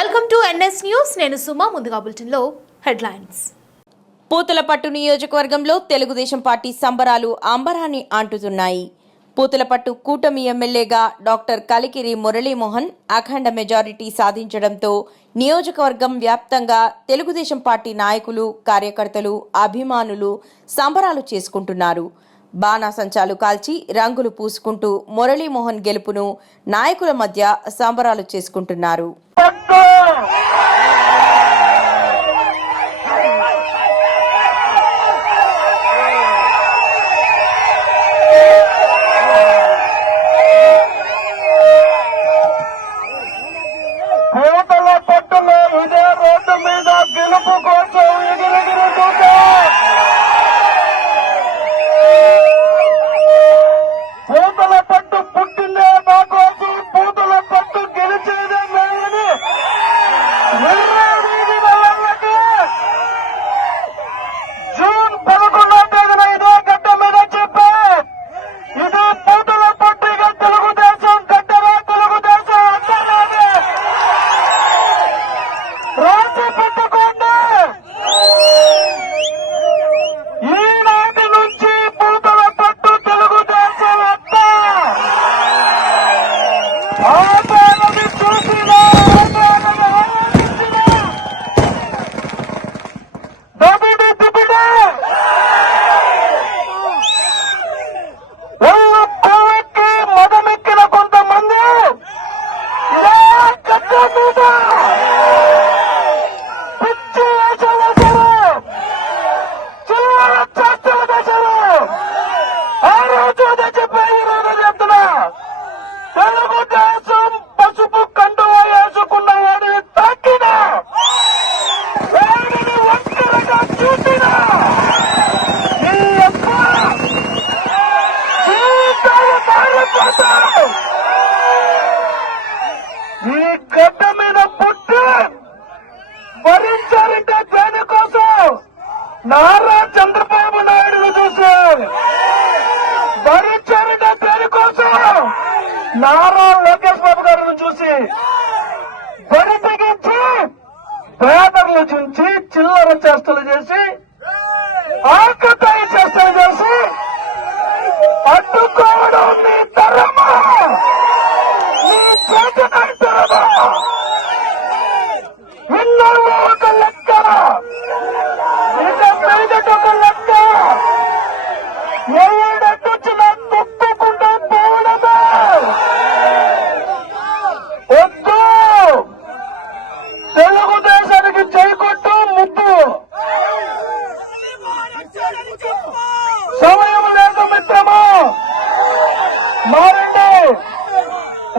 Welcome to NS news నేను సుమా ముందుగా బులెటిన్లో హెడ్లైన్స్. పూతలపట్టు నియోజకవర్గంలో తెలుగుదేశం పార్టీ సంబరాలు అంబరాన్ని అంటుతున్నాయి. పూతలపట్టు కూటమి ఎమ్మెల్యేగా డాక్టర్ కలికిరి మురళీమోహన్ అఖండ మెజారిటీ సాధించడంతో నియోజకవర్గం వ్యాప్తంగా తెలుగుదేశం పార్టీ నాయకులు కార్యకర్తలు అభిమానులు సంబరాలు చేసుకుంటున్నారు. బాణాసంచాలు కాల్చి రంగులు పూసుకుంటూ మురళీమోహన్ గెలుపును నాయకుల మధ్య సంబరాలు చేసుకుంటున్నారు. గడ్డ మీద పుట్టి భరించారంటే దేనికోసం నారా చంద్రబాబు నాయుడు చూసి భరించారంటే దేనికోసం నారా లోకేష్ బాబు గారిని చూసి బరి తెగించి పేదర్లు చుంచి చిల్లర చేష్టలు చేసి ఆకతాయి చేష్టలు చేసి అడ్డుకోవడం నీ తరమా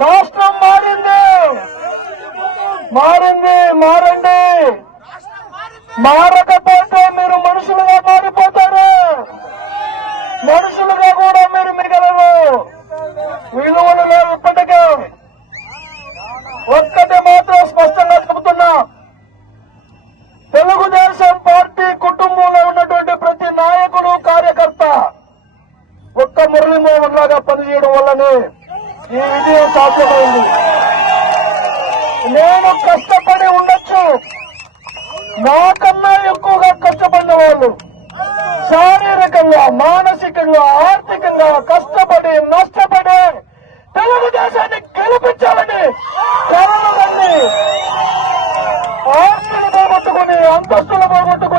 రాష్ట్రం మారింది. మారింది మారండి. మారకపోతే మీరు మనుషులుగా మారిపోతారు. మనుషులుగా కూడా మీరు మిగలరు. విలువలు లేవు ఇప్పటికే. ఒక్కటి మాత్రం స్పష్టంగా చెబుతున్నా. తెలుగుదేశం పార్టీ కుటుంబంలో ఉన్నటువంటి ప్రతి నాయకుడు కార్యకర్త ఒక్క మురళీమోహన్ లాగా పనిచేయడం వల్లనే ఈ విజయం సాధ్యమైంది నేను కష్టపడి ఉండొచ్చు. నాకన్నా ఎక్కువగా కష్టపడిన వాళ్ళు శారీరకంగా మానసికంగా ఆర్థికంగా కష్టపడి నష్టపడి తెలుగుదేశాన్ని గెలిపించాలని కలవదండి ఆస్తులు పోగొట్టుకుని అంతస్తులు పోగొట్టుకుని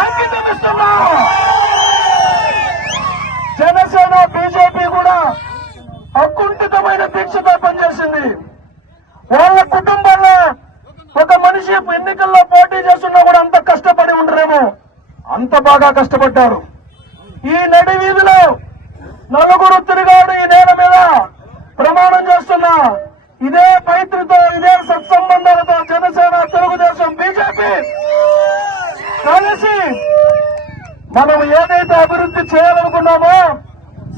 అంకితం ఇస్తున్నాం జనసేన బీజేపీ కూడా అకుంఠితమైన దీక్షతో పనిచేసింది. వాళ్ళ కుటుంబాల్లో ఒక మనిషి ఎన్నికల్లో పోటీ చేస్తున్నా కూడా అంత కష్టపడి ఉండరేమో. అంత బాగా కష్టపడ్డారు. ఈ నడి వీధిలో నలుగురు తిరిగాడు ఈ నేల మీద. ప్రమాణం చేస్తున్నా ఇదే పైత్రితో ఇదే సత్సంబంధాలతో జనసేన తెలుగుదేశం బీజేపీ కలిసి మనం ఏదైతే అభివృద్ధి చేయాలనుకున్నామో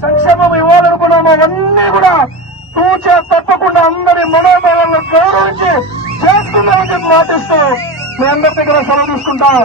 సంక్షేమం ఇవ్వాలనుకున్నామో అన్నీ కూడా తూచా తప్పకుండా అందరి మనోభావాలను గౌరవించి చేస్తున్నామని చెప్పి మాటిస్తూ మీ అందరి దగ్గర సెలవు తీసుకుంటాం.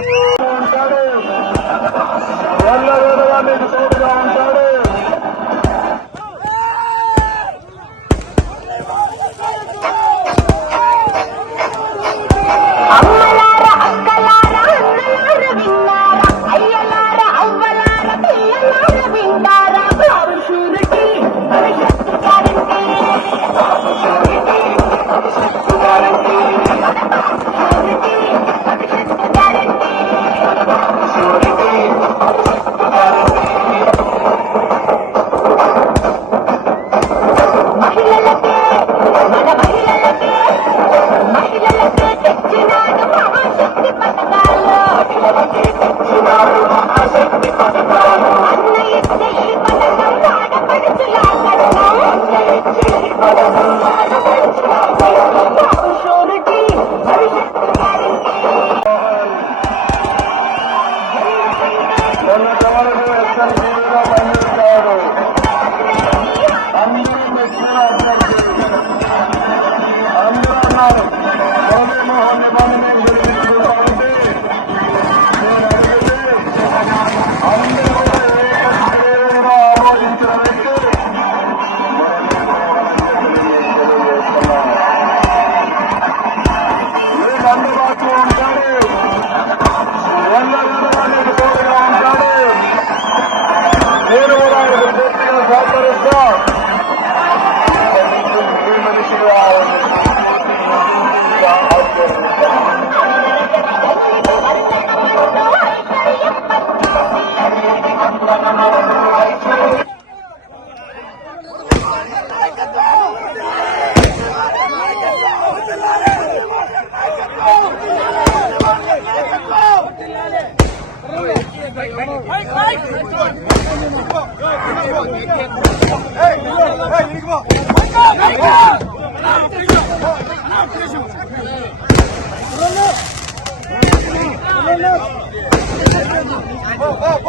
Oh, oh.